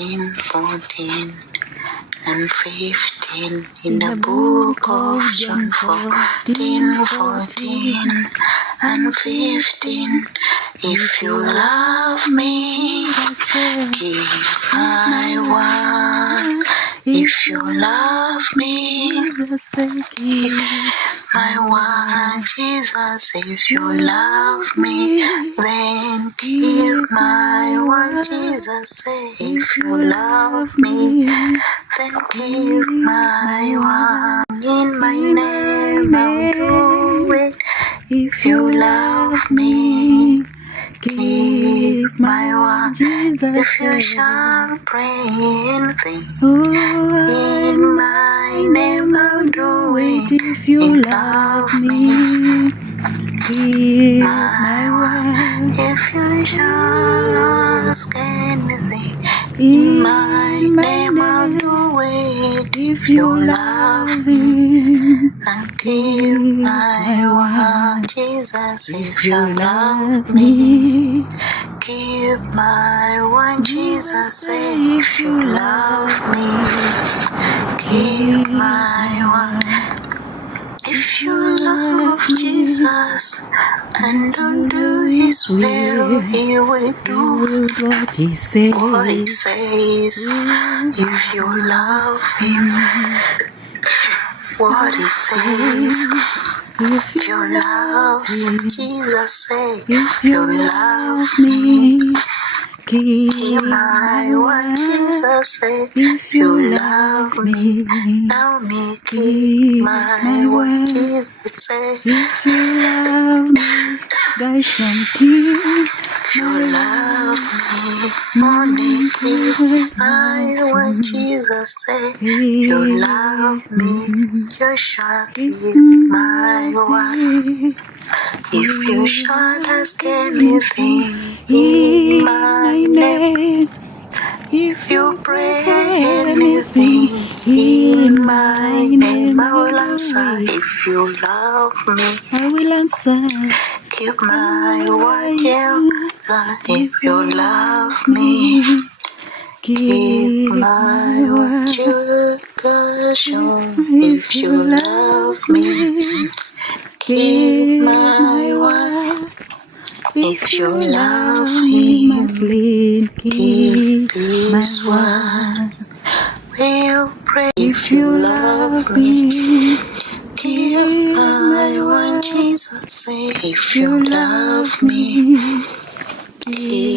13, 14, and 15 in the book of John. 14, 14, and 15. If you love me, give my one. If you love me, give my one. Jesus, if you love me, then give my one. Jesus, say, if you love me, then give my one. In my name I'll do it. If you love me, give my one. If you shall pray anything, in my name I'll do it. If you love me, give my one. If you shall ask anything, in my name I'll do it. If you love me, I'll give my one. Jesus, if you love me, give my one. Jesus, say, if you love me, give my one. If you love Jesus and don't do His will, He will do what He says. what He says. If you love Him, what He says. If you love Him, Jesus say, if you love me, give my one. Jesus say, if you love me, now me give my one. Jesus say, If you love me, thou shalt give. if you love me, only give my one. Jesus say, if you love me, you shall give my one. If you shall ask anything in my name, if you pray anything in my name, I will answer. If you love me, I will answer. give my word, yeah. If you love me, give my word, education. If you love me, give my word. If you love Him, give His word. We'll pray. If you love me, give my one. Jesus say, if you love me, give